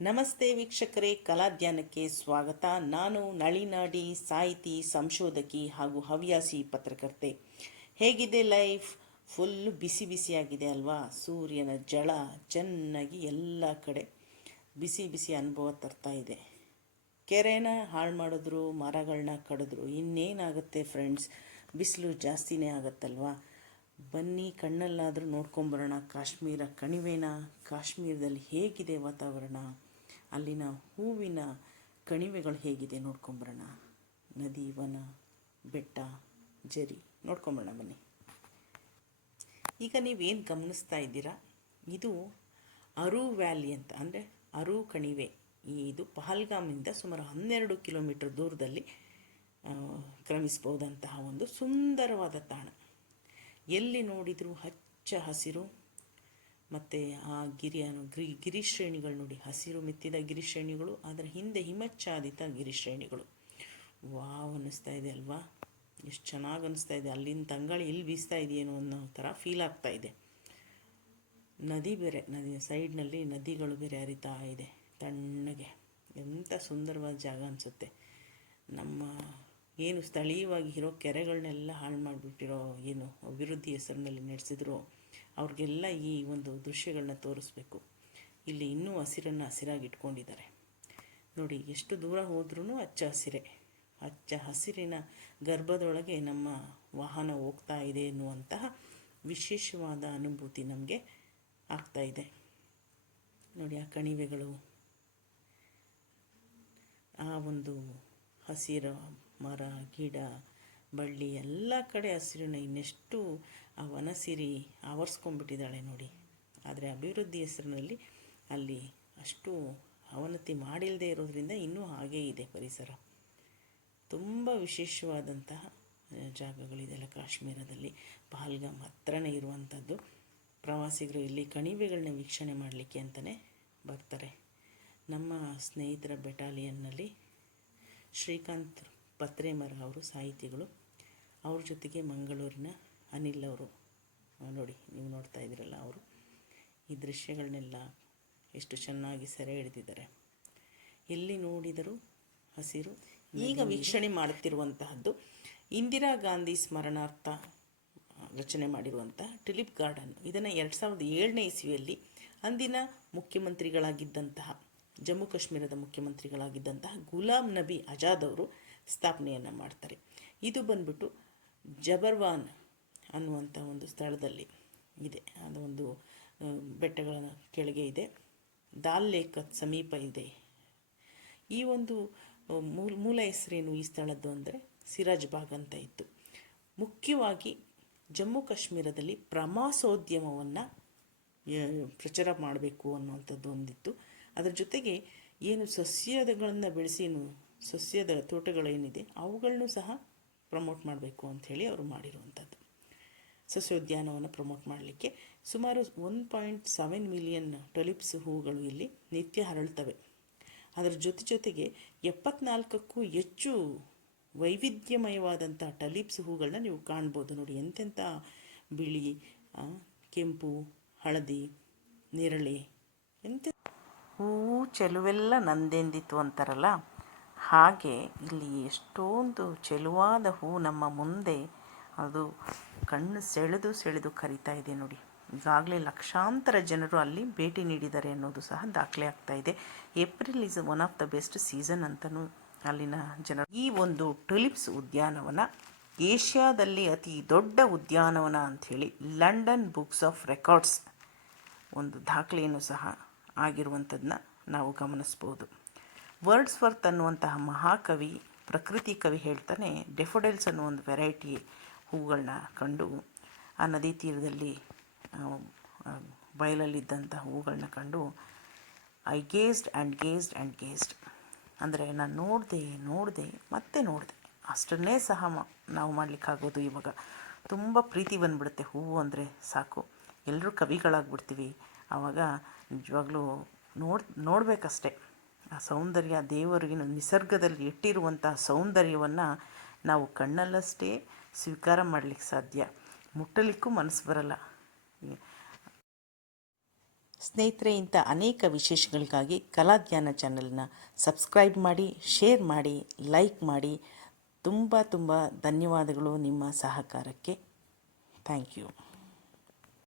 ನಮಸ್ತೆ ವೀಕ್ಷಕರೇ, ಕಲಾಧ್ಯಾನಕ್ಕೆ ಸ್ವಾಗತ. ನಾನು ನಳಿನಾಡಿ, ಸಾಹಿತಿ, ಸಂಶೋಧಕಿ ಹಾಗೂ ಹವ್ಯಾಸಿ ಪತ್ರಕರ್ತೆ. ಹೇಗಿದೆ ಲೈಫ್? ಫುಲ್ಲು ಬಿಸಿ ಬಿಸಿಯಾಗಿದೆ ಅಲ್ವಾ? ಸೂರ್ಯನ ಜಳ ಚೆನ್ನಾಗಿ ಎಲ್ಲ ಕಡೆ ಬಿಸಿ ಬಿಸಿ ಅನುಭವ ತರ್ತಾ ಇದೆ. ಕೆರೆನ ಹಾಳು ಮಾಡಿದ್ರು, ಮರಗಳನ್ನ ಕಡಿದ್ರು, ಇನ್ನೇನಾಗುತ್ತೆ ಫ್ರೆಂಡ್ಸ್? ಬಿಸಿಲು ಜಾಸ್ತಿನೇ ಆಗುತ್ತಲ್ವಾ? ಬನ್ನಿ ಕಣ್ಣಲ್ಲಾದರೂ ನೋಡ್ಕೊಂಬರೋಣ ಕಾಶ್ಮೀರ ಕಣಿವೆನ. ಕಾಶ್ಮೀರದಲ್ಲಿ ಹೇಗಿದೆ ವಾತಾವರಣ, ಅಲ್ಲಿನ ಹೂವಿನ ಕಣಿವೆಗಳು ಹೇಗಿದೆ ನೋಡ್ಕೊಂಬರೋಣ. ನದಿ, ವನ, ಬೆಟ್ಟ, ಜರಿ ನೋಡ್ಕೊಂಬರೋಣ ಬನ್ನಿ. ಈಗ ನೀವೇನು ಗಮನಿಸ್ತಾ ಇದ್ದೀರಾ, ಇದು ಅರು ವ್ಯಾಲಿ ಅಂತ, ಅಂದರೆ ಅರು ಕಣಿವೆ. ಇದು ಪಹಲ್ಗಾಮಿಂದ ಸುಮಾರು 12 ಕಿಲೋಮೀಟರ್ ದೂರದಲ್ಲಿ ಕ್ರಮಿಸ್ಬೋದಂತಹ ಒಂದು ಸುಂದರವಾದ ತಾಣ. ಎಲ್ಲಿ ನೋಡಿದರೂ ಹಚ್ಚ ಹಸಿರು, ಮತ್ತು ಆ ಗಿರಿಶ್ರೇಣಿಗಳು ನೋಡಿ, ಹಸಿರು ಮೆತ್ತಿದ ಗಿರಿಶ್ರೇಣಿಗಳು, ಅದರ ಹಿಂದೆ ಹಿಮಚ್ಛಾದಿತ ಗಿರಿಶ್ರೇಣಿಗಳು. ವಾವ್ ಅನ್ನಿಸ್ತಾ ಇದೆ ಅಲ್ವಾ? ಎಷ್ಟು ಚೆನ್ನಾಗಿ ಅನ್ನಿಸ್ತಾ ಇದೆ. ಅಲ್ಲಿಂದ ತಂಗಾಳಿ ಎಲ್ಲಿ ಬೀಸ್ತಾ ಇದೆಯೇನೋ ಅನ್ನೋ ಥರ ಫೀಲ್ ಆಗ್ತಾ ಇದೆ. ನದಿ ಬೇರೆ, ನದಿ ಸೈಡ್ನಲ್ಲಿ ನದಿಗಳು ಬೇರೆ ಹರಿತಾ ಇದೆ ತಣ್ಣಗೆ. ಎಂಥ ಸುಂದರವಾದ ಜಾಗ ಅನಿಸುತ್ತೆ. ನಮ್ಮ ಏನು ಸ್ಥಳೀಯವಾಗಿ ಇರೋ ಕೆರೆಗಳನ್ನೆಲ್ಲ ಹಾಳು ಮಾಡಿಬಿಟ್ಟಿರೋ, ಏನು ಅಭಿವೃದ್ಧಿ ಹೆಸರಿನಲ್ಲಿ ನಡೆಸಿದ್ರು, ಅವ್ರಿಗೆಲ್ಲ ಈ ಒಂದು ದೃಶ್ಯಗಳನ್ನ ತೋರಿಸ್ಬೇಕು. ಇಲ್ಲಿ ಇನ್ನೂ ಹಸಿರನ್ನು ಹಸಿರಾಗಿ ಇಟ್ಕೊಂಡಿದ್ದಾರೆ ನೋಡಿ. ಎಷ್ಟು ದೂರ ಹೋದ್ರೂ ಹಚ್ಚ ಹಸಿರೇ. ಹಚ್ಚ ಹಸಿರಿನ ಗರ್ಭದೊಳಗೆ ನಮ್ಮ ವಾಹನ ಹೋಗ್ತಾ ಇದೆ ಎನ್ನುವಂತಹ ವಿಶೇಷವಾದ ಅನುಭೂತಿ ನಮಗೆ ಆಗ್ತಾಯಿದೆ ನೋಡಿ. ಆ ಕಣಿವೆಗಳು, ಆ ಒಂದು ಹಸಿರು ಮರ, ಗಿಡ, ಬಳ್ಳಿ, ಎಲ್ಲ ಕಡೆ ಹಸಿರಿನ ಇನ್ನೆಷ್ಟು ಆ ವನಸಿರಿ ಆವರಿಸ್ಕೊಂಡ್ಬಿಟ್ಟಿದ್ದಾಳೆ ನೋಡಿ. ಆದರೆ ಅಭಿವೃದ್ಧಿ ಹೆಸರಿನಲ್ಲಿ ಅಲ್ಲಿ ಅಷ್ಟು ಅವನತಿ ಮಾಡಿಲ್ಲದೆ ಇರೋದ್ರಿಂದ ಇನ್ನೂ ಹಾಗೇ ಇದೆ ಪರಿಸರ. ತುಂಬ ವಿಶೇಷವಾದಂತಹ ಜಾಗಗಳಿದೆಲ್ಲ ಕಾಶ್ಮೀರದಲ್ಲಿ. ಪಹಲ್ಗಾಮ್ ಹತ್ರನೇ ಇರುವಂಥದ್ದು. ಪ್ರವಾಸಿಗರು ಇಲ್ಲಿ ಕಣಿವೆಗಳನ್ನ ವೀಕ್ಷಣೆ ಮಾಡಲಿಕ್ಕೆ ಅಂತಲೇ ಬರ್ತಾರೆ. ನಮ್ಮ ಸ್ನೇಹಿತರ ಬೆಟಾಲಿಯನ್ನಲ್ಲಿ ಶ್ರೀಕಾಂತ್ ಪತ್ರೇಮರ ಅವರು ಸಾಹಿತಿಗಳು, ಅವ್ರ ಜೊತೆಗೆ ಮಂಗಳೂರಿನ ಅನಿಲ್ ಅವರು ನೋಡಿ, ನೀವು ನೋಡ್ತಾ ಇದ್ದೀರಲ್ಲ, ಅವರು ಈ ದೃಶ್ಯಗಳನ್ನೆಲ್ಲ ಎಷ್ಟು ಚೆನ್ನಾಗಿ ಸೆರೆ ಹಿಡಿದಿದ್ದಾರೆ. ಎಲ್ಲಿ ನೋಡಿದರೂ ಹಸಿರು. ಈಗ ವೀಕ್ಷಣೆ ಮಾಡುತ್ತಿರುವಂತಹದ್ದು ಇಂದಿರಾ ಗಾಂಧಿ ಸ್ಮರಣಾರ್ಥ ರಚನೆ ಮಾಡಿರುವಂತಹ ಟ್ಯುಲಿಪ್ ಗಾರ್ಡನ್. ಇದನ್ನು 2007ನೇ ಇಸ್ವಿಯಲ್ಲಿ ಅಂದಿನ ಮುಖ್ಯಮಂತ್ರಿಗಳಾಗಿದ್ದಂತಹ, ಜಮ್ಮು ಕಾಶ್ಮೀರದ ಮುಖ್ಯಮಂತ್ರಿಗಳಾಗಿದ್ದಂತಹ ಗುಲಾಂ ನಬಿ ಆಜಾದ್ ಅವರು ಸ್ಥಾಪನೆಯನ್ನು ಮಾಡ್ತಾರೆ. ಇದು ಬಂದ್ಬಿಟ್ಟು ಜಬರ್ವಾನ್ ಅನ್ನುವಂಥ ಒಂದು ಸ್ಥಳದಲ್ಲಿ ಇದೆ. ಅದು ಒಂದು ಬೆಟ್ಟಗಳ ಕೆಳಗೆ ಇದೆ. ದಾಲ್ ಲೇಕ್ ಸಮೀಪ ಇದೆ. ಈ ಒಂದು ಮೂಲ ಹೆಸರೇನು ಈ ಸ್ಥಳದ್ದು ಅಂದರೆ ಸಿರಾಜ್ ಬಾಗ್ ಅಂತ ಇತ್ತು. ಮುಖ್ಯವಾಗಿ ಜಮ್ಮು ಕಾಶ್ಮೀರದಲ್ಲಿ ಪ್ರವಾಸೋದ್ಯಮವನ್ನು ಪ್ರಚಾರ ಮಾಡಬೇಕು ಅನ್ನುವಂಥದ್ದು ಒಂದಿತ್ತು. ಅದರ ಜೊತೆಗೆ ಏನು ಸಸ್ಯಗಳನ್ನು ಬೆಳೆಸಿ, ಸಸ್ಯದ ತೋಟಗಳೇನಿದೆ ಅವುಗಳನ್ನು ಸಹ ಪ್ರಮೋಟ್ ಮಾಡಬೇಕು ಅಂಥೇಳಿ ಅವರು ಮಾಡಿರುವಂಥದ್ದು. ಸಸ್ಯೋದ್ಯಾನವನ್ನು ಪ್ರಮೋಟ್ ಮಾಡಲಿಕ್ಕೆ ಸುಮಾರು 1.7 ಮಿಲಿಯನ್ ಟುಲಿಪ್ಸ್ ಹೂಗಳು ಇಲ್ಲಿ ನಿತ್ಯ ಹರಳ್ತವೆ. ಅದರ ಜೊತೆಗೆ 74ಕ್ಕೂ ಹೆಚ್ಚು ವೈವಿಧ್ಯಮಯವಾದಂಥ ಟುಲಿಪ್ಸ್ ಹೂಗಳನ್ನ ನೀವು ಕಾಣ್ಬೋದು ನೋಡಿ. ಎಂತೆಂಥ ಬಿಳಿ, ಕೆಂಪು, ಹಳದಿ, ನೇರಳೆ, ಎಂತ ಹೂವು ಚೆಲುವೆಲ್ಲ ನಂದೆಂದಿತು ಅಂತಾರಲ್ಲ ಹಾಗೆ ಇಲ್ಲಿ ಎಷ್ಟೊಂದು ಚೆಲುವಾದ ಹೂ ನಮ್ಮ ಮುಂದೆ ಅದು ಕಣ್ಣು ಸೆಳೆದು ಕರಿತಾ ಇದೆ ನೋಡಿ. ಈಗಾಗಲೇ ಲಕ್ಷಾಂತರ ಜನರು ಅಲ್ಲಿ ಭೇಟಿ ನೀಡಿದ್ದಾರೆ ಅನ್ನೋದು ಸಹ ದಾಖಲೆ ಆಗ್ತಾ ಇದೆ. April is one of the best season ಅಂತಲೂ ಅಲ್ಲಿನ ಜನರು. ಈ ಒಂದು ಟುಲಿಪ್ಸ್ ಉದ್ಯಾನವನ ಏಷ್ಯಾದಲ್ಲಿ ಅತಿ ದೊಡ್ಡ ಉದ್ಯಾನವನ ಅಂಥೇಳಿ ಲಂಡನ್ ಬುಕ್ಸ್ ಆಫ್ ರೆಕಾರ್ಡ್ಸ್ ಒಂದು ದಾಖಲೆಯನ್ನು ಸಹ ಆಗಿರುವಂಥದ್ದನ್ನ ನಾವು ಗಮನಿಸ್ಬೋದು. ವರ್ಡ್ಸ್ವರ್ತ್ ಅನ್ನುವಂತಹ ಮಹಾಕವಿ, ಪ್ರಕೃತಿ ಕವಿ ಹೇಳ್ತಾನೆ, ಡೆಫೋಡೆಲ್ಸ್ ಅನ್ನೋ ಒಂದು ವೆರೈಟಿ ಹೂಗಳನ್ನ ಕಂಡು ಆ ನದಿ ತೀರದಲ್ಲಿ ಬಯಲಲ್ಲಿದ್ದಂಥ ಹೂಗಳನ್ನ ಕಂಡು ಐ ಗೇಸ್ಡ್ ಆ್ಯಂಡ್ ಗೇಸ್ಡ್ ಅಂದರೆ ನಾನು ನೋಡಿದೆ ಮತ್ತೆ ನೋಡಿದೆ. ಅಷ್ಟನ್ನೇ ಸಹ ನಾವು ಮಾಡಲಿಕ್ಕಾಗೋದು. ಇವಾಗ ತುಂಬ ಪ್ರೀತಿ ಬಂದುಬಿಡುತ್ತೆ ಹೂವು ಅಂದರೆ ಸಾಕು. ಎಲ್ಲರೂ ಕವಿಗಳಾಗ್ಬಿಡ್ತೀವಿ. ಆವಾಗ ನಿಜವಾಗ್ಲೂ ನೋಡಬೇಕಷ್ಟೆ ಆ ಸೌಂದರ್ಯ. ದೇವರಿಗೆ ನಿಸರ್ಗದಲ್ಲಿ ಇಟ್ಟಿರುವಂಥ ಸೌಂದರ್ಯವನ್ನು ನಾವು ಕಣ್ಣಲ್ಲಷ್ಟೇ ಸ್ವೀಕಾರ ಮಾಡಲಿಕ್ಕೆ ಸಾಧ್ಯ, ಮುಟ್ಟಲಿಕ್ಕೂ ಮನಸ್ಸು ಬರಲ್ಲ. ಸ್ನೇಹಿತರೆ, ಇಂಥ ಅನೇಕ ವಿಶೇಷಗಳಿಗಾಗಿ ಕಲಾಧ್ಯಾನ ಚಾನಲ್ನ ಸಬ್ಸ್ಕ್ರೈಬ್ ಮಾಡಿ, ಶೇರ್ ಮಾಡಿ, ಲೈಕ್ ಮಾಡಿ. ತುಂಬ ತುಂಬ ಧನ್ಯವಾದಗಳು ನಿಮ್ಮ ಸಹಕಾರಕ್ಕೆ. Thank you.